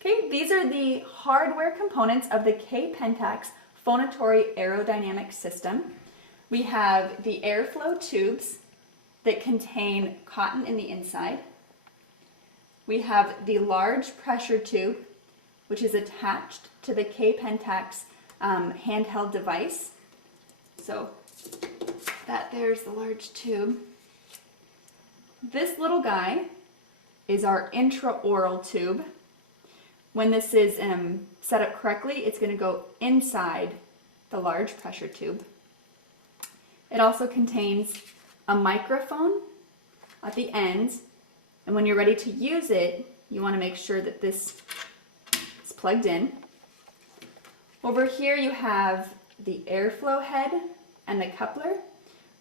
Okay, these are the hardware components of the KayPentax Phonatory Aerodynamic system. We have the airflow tubes that contain cotton in the inside. We have the large pressure tube, which is attached to the KayPentax handheld device. So there's the large tube. This little guy is our intraoral tube. When this is set up correctly, it's going to go inside the large pressure tube. It also contains a microphone at the end, and when you're ready to use it, you want to make sure that this is plugged in. Over here you have the airflow head and the coupler.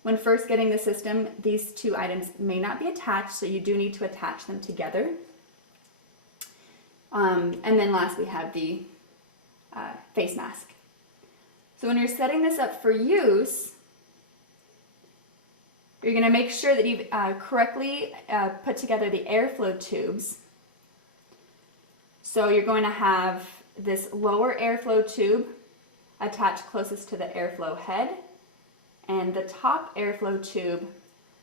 When first getting the system, these two items may not be attached, so you do need to attach them together. And then last we have the face mask. So when you're setting this up for use, you're going to make sure that you've correctly put together the airflow tubes. So you're going to have this lower airflow tube attached closest to the airflow head, and the top airflow tube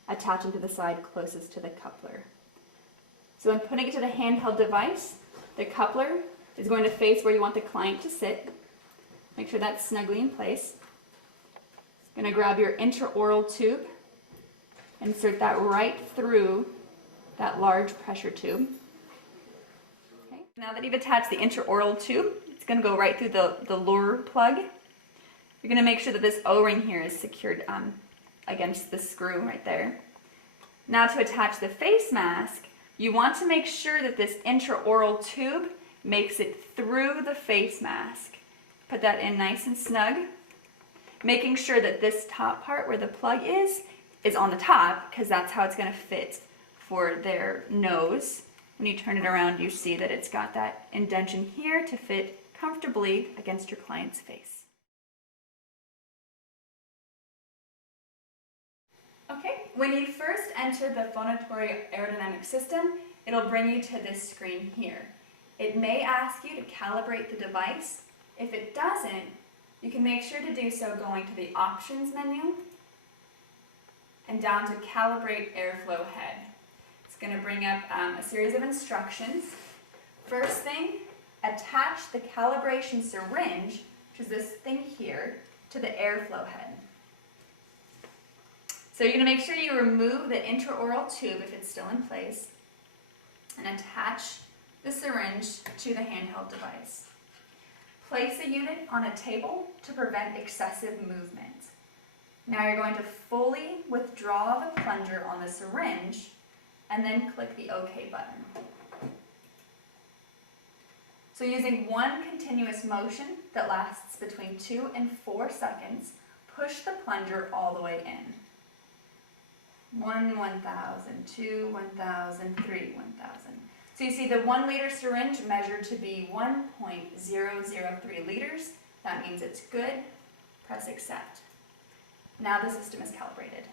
attaching to the side closest to the coupler. So when putting it to the handheld device, the coupler is going to face where you want the client to sit. Make sure that's snugly in place. You're going to grab your intraoral tube, insert that right through that large pressure tube. Okay. Now that you've attached the intraoral tube, it's going to go right through the lure plug. You're going to make sure that this O-ring here is secured against the screw right there. Now to attach the face mask, you want to make sure that this intraoral tube makes it through the face mask. Put that in nice and snug, making sure that this top part where the plug is on the top, because that's how it's going to fit for their nose. When you turn it around, you see that it's got that indentation here to fit comfortably against your client's face. Okay, when you first enter the Phonatory Aerodynamic system, it'll bring you to this screen here. It may ask you to calibrate the device. If it doesn't, you can make sure to do so going to the Options menu and down to Calibrate Airflow Head. It's going to bring up a series of instructions. First thing, attach the calibration syringe, which is this thing here, to the airflow head. So you're going to make sure you remove the intraoral tube if it's still in place and attach the syringe to the handheld device. Place the unit on a table to prevent excessive movement. Now you're going to fully withdraw the plunger on the syringe and then click the OK button. So using one continuous motion that lasts between 2 and 4 seconds, push the plunger all the way in. 1, 1,000, 2, 1,000, 3, 1,000. So you see the 1 liter syringe measured to be 1.003 liters. That means it's good. Press accept. Now the system is calibrated.